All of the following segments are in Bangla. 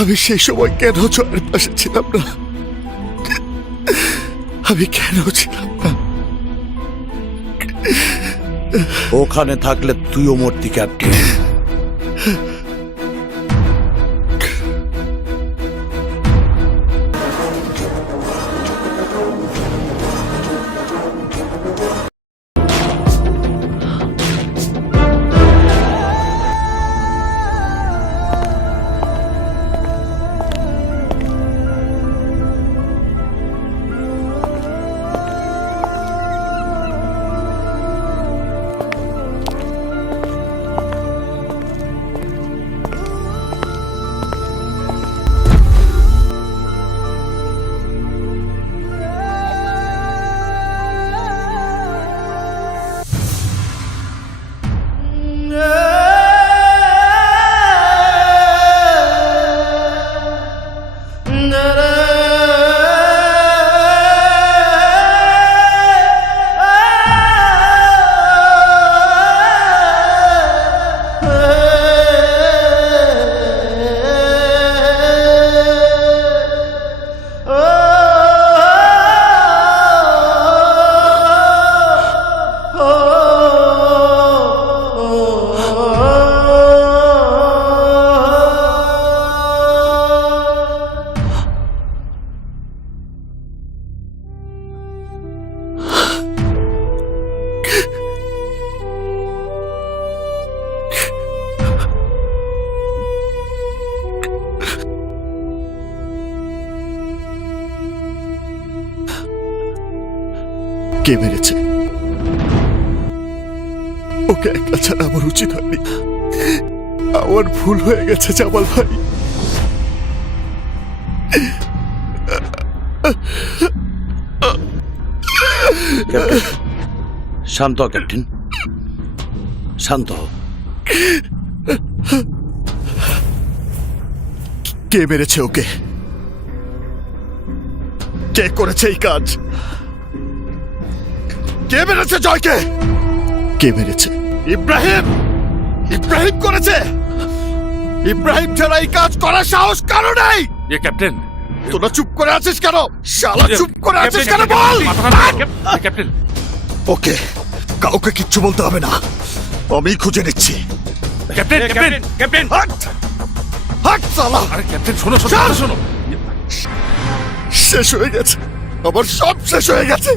আমি সেই সময় কেন জয়ের পাশে ছিলাম না? আমি কেন ছিলাম না? ওখানে থাকলে তুইও মরতি ক্যাপ্টেন। কে মেরেছে? ওকে একলা ছাড়া আমার উচিত হয়নি। আমার ভুল হয়ে গেছে জামাল ভাই। শান্ত হ ক্যাপ্টেন, শান্ত হ। কে মেরেছে ওকে? কে করেছে এই কাজ? কে মেরেছে জয়কে? কে মেরেছে? ইব্রাহিম! ইব্রাহিম করেছে! ইব্রাহিম ছাড়া এই কাজ করার সাহস কারো নেই! ক্যাপ্টেন, তোরা চুপ করে আছিস কেন? শালা চুপ করে আছিস কেন বল! ক্যাপ্টেন, ওকে কাউকে কিচ্ছু বলতে হবে না, আমি খুঁজে নিচ্ছি। Captain, captain, captain! হাট! হাট শালা! আরে ক্যাপ্টেন, শোনো শোনো শোনো। শেষ হয়ে গেছে, আমার সব শেষ হয়ে গেছে।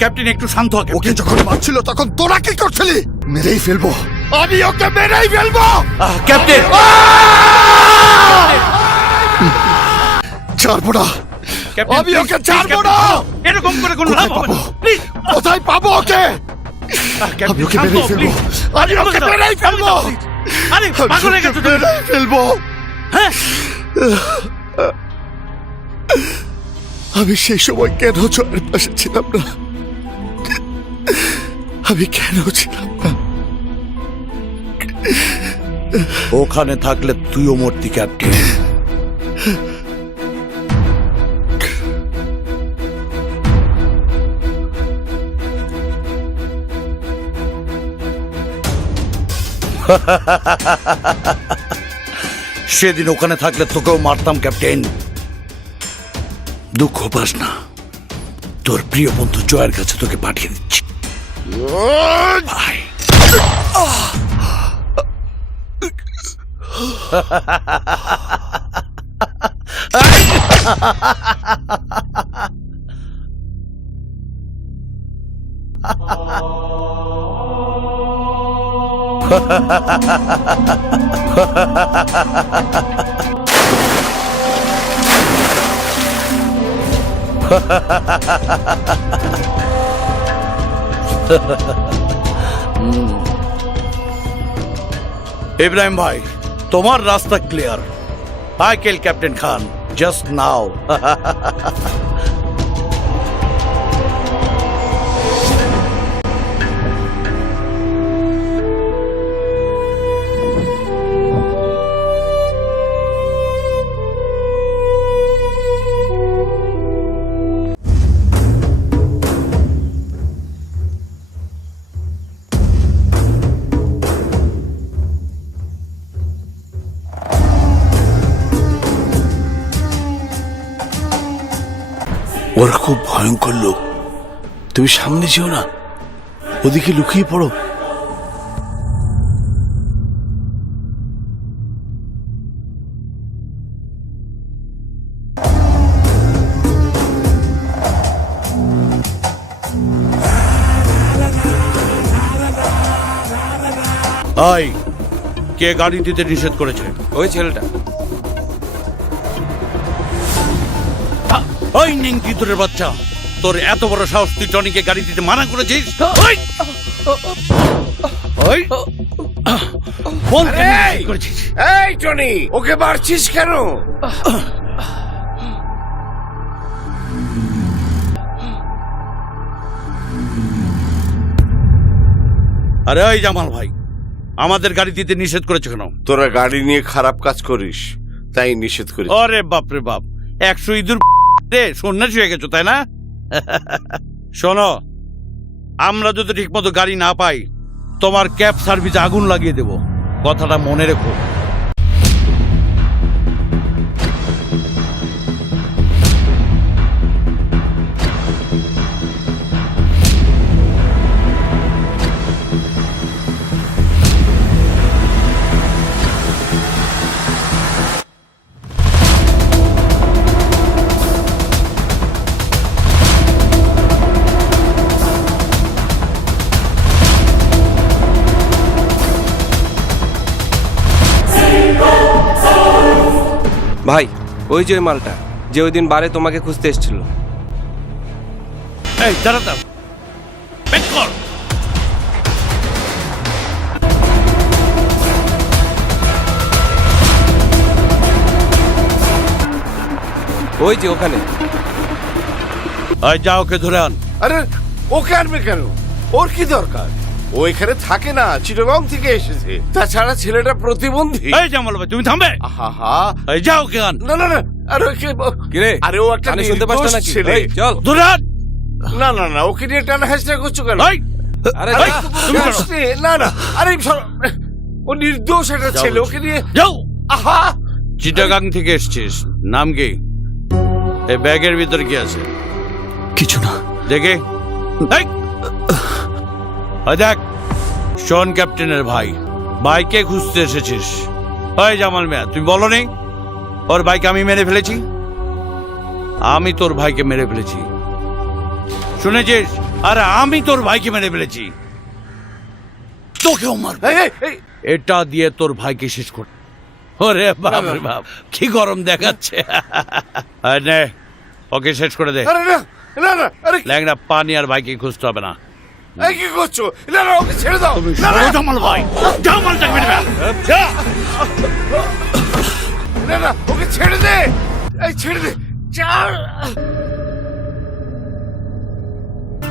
ক্যাপ্টেন একটু শান্ত হ। ওকে যখন মারছিল তখন তোরা কি করছিলি? মেরেই ফেলবো, আমি ওকে মেরেই ফেলবো। ক্যাপ্টেন, ছাড়বো না, আমি ওকে ছাড়বো না। এরকম করে কোনো লাভ হবে না। প্লিজ, কোথায় পাবো ওকে? আমি ওকে মেরেই ফেলবো, আমি ওকে মেরেই ফেলবো। আরে পাগল হয়ে গেছো তুমি? মেরেই ফেলবো। হ্যাঁ, আমি সেই সময় কেন জয়ের পাশে ছিলাম না? আমি কেন ছিলাম না? ওখানে থাকলে তুইও মরতি ক্যাপ্টেন। সেদিন ওখানে থাকলে তোকেও মারতাম ক্যাপ্টেন। দুঃখ পাস না, তোর প্রিয় বন্ধু জয়ের কাছে তোকে পাঠিয়ে দিচ্ছি। ইব্রাহিম ভাই, তোমার রাস্তা clear. I kill captain Khan just now. ওরা খুব ভয়ঙ্কর লোক, তুমি সামনে যেও না, ওদিকে লুকিয়ে পড়ো। আই কে গাড়ি দিতে নিষেধ করেছে? ওই ছেলেটা। ওই নিংকি তোর বাচ্চা, তোর এত বড় সাহস, তুই টনিকে গাড়ি দিতে মানা করেছিস? ওই! ওই! বল কেন নিষেধ করেছিস? এই টনি, ওকে মারছিস কেন? আরে ওই জামাল ভাই, আমাদের গাড়ি দিতে নিষেধ করেছে কেন? তোরা গাড়ি নিয়ে খারাপ কাজ করিস, তাই নিষেধ করি। আরে বাপরে বাপ, 100 ইঁদুর রে সন্ন্যাসী হয়ে গেছো তাই না? শোনো, আমরা যদি ঠিক মতো গাড়ি না পাই, তোমার ক্যাব সার্ভিসে আগুন লাগিয়ে দেব, কথাটা মনে রেখো। ভাই, ওই যে ওই মালটা যে ওই দিন বারে তোমাকে খুঁজতে এসেছিল। এই দাঁড়া দাঁড়া, বেক কর। ওই যে ওখানে। এই যা, ওকে ধরে আন। আরে ওকে আনবে কেন? ওর কি দরকার? ও এখানে থাকে না, চিটাগং থেকে এসেছে। তাছাড়া ছেলেটা প্রতিবন্ধী। এই জামাল ভাই, তুমি থামবে? আহা, এই যা, ওকে আন। না না না, আরে ওকে, কিরে, আরে ও একটা কানে শুনতে পাচ্ছ নির্দোষ নাকি? ছেলে। এই, চল। ধরে আন। না না না, ওকে নিয়ে টানা হাসটা করছো কেন? এই, আরে এই, তুমি করো। হাসতে, না না, আরে ও নির্দোষ একটা যাও ছেলে, বলছি। ওকে নিয়ে। যাও। আহা, চিটাগাং থেকে এসছিস, নাম কি? এই ব্যাগের ভিতর কি আছে? কিছু না। দেখে এই, ওই দেখ, শোন ক্যাপ্টেনের ভাই, বাইকে খুঁজতে এসেছিস। ওই জামাল মিয়া, তুমি বলো নি ওর ভাইকে আমি মেরে ফেলেছি? আমি তোর ভাইকে মেরে ফেলেছি, শুনেছিস? আরে আমি তোর ভাইকে মেরে ফেলেছি, তোকেও মার। এই, এই, এই, এটা দিয়ে তোর ভাইকে শেষ কর। ওরে বাপ রে বাপ, কি গরম দেখাচ্ছে। আরে নে, ওকে শেষ করে দে। আরে না না না, আরে ল্যাংড়া পানি আর ভাইকে খুঁজতে হবে না। এই কি করছো? না না, ওকে ছেড়ে দাও। তুমি না না, সরো জামাল ভাই, জামালটাকে মেরে ফেল। যা। না না, ওকে ছেড়ে দে, এই ছেড়ে দে, চার।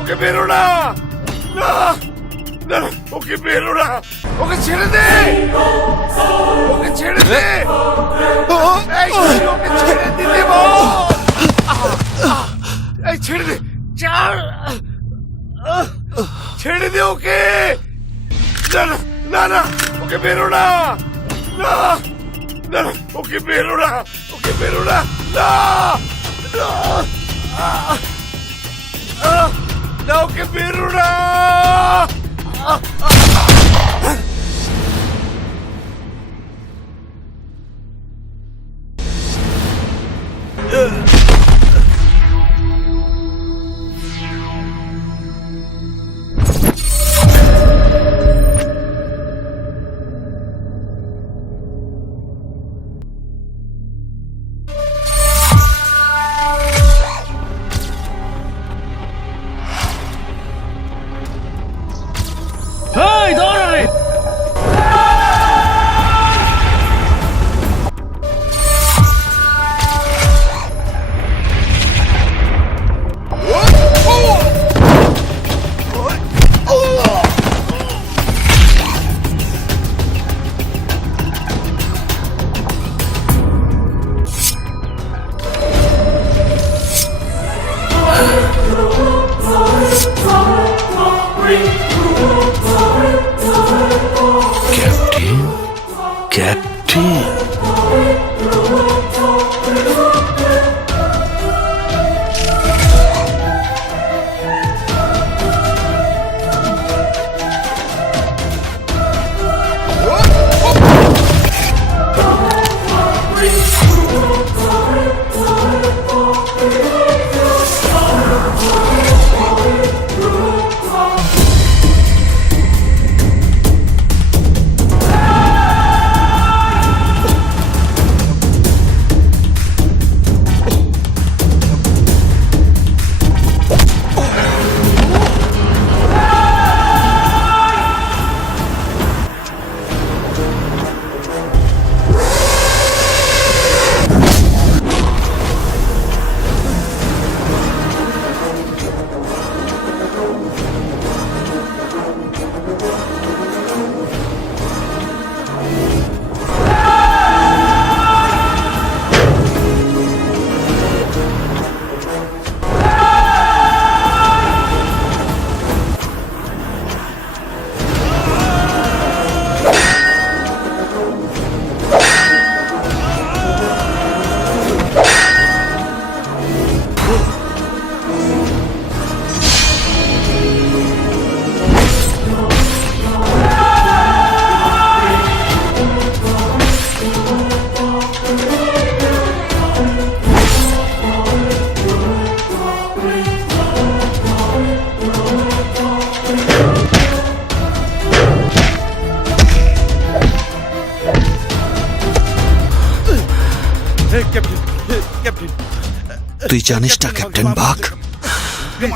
ওকে বেরো না, না না না, ওকে বেরো না, ওকে ছেড়ে দে, ওকে ছেড়ে দে, এই ওকে ছেড়ে দিতে বল, এই ছেড়ে দে, চার, ছেড়ে দে ওকে। না না না না, ওকে বেরো না, না না, ওকে বেরো না, ওকে বেরো না, না না, না, ওকে বেরো না। জানিস না ক্যাপ্টেন বাঘ,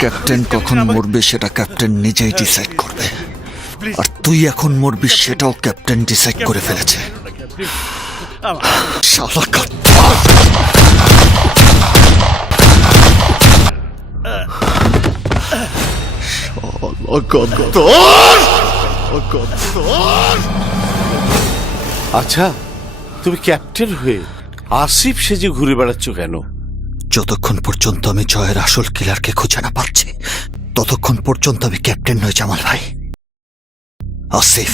ক্যাপ্টেন কখন মরবে সেটা ক্যাপ্টেন নিজেই ডিসাইড করবে, আর তুই এখন মরবি সেটাও ক্যাপ্টেন ডিসাইড করে ফেলেছে। শালা গাধা! শালা গাদ্দার! গাদ্দার! আচ্ছা, তুমি ক্যাপ্টেন হয়ে আসিফ সেজে ঘুরে বেড়াচ্ছ কেন? যতক্ষণ পর্যন্ত আমি জয়ের আসল কিলারকে খুঁজে না পাচ্ছি ততক্ষণ পর্যন্ত আমি ক্যাপ্টেন নই জামাল ভাই। আসিফ